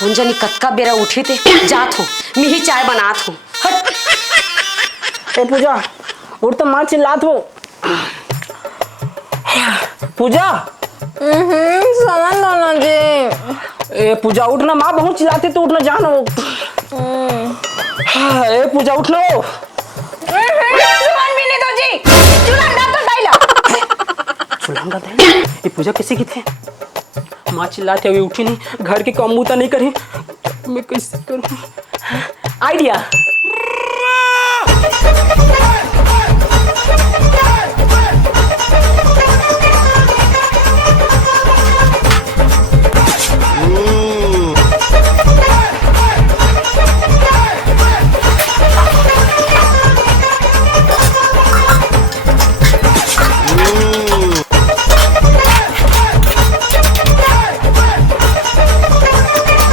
कौन जानी कतका बेरा उठी थे जात हो मैं ही चाय बनात हूँ। ए पूजा उठ तो माँ चिल्लात हो। पूजा समझ लो ना जी। ए पूजा उठ ना, माँ बहुत चिल्लाते तो उठना जानो। ए पूजा उठ लो। सुमन भी नहीं तो जी चुला ना तो डाइला चुलाम डाल दे। ये पूजा किसी की थे? माँ चिल्लाते हुए उठी नहीं, घर की काम बूता नहीं करी, मैं कैसे करूँ? आइडिया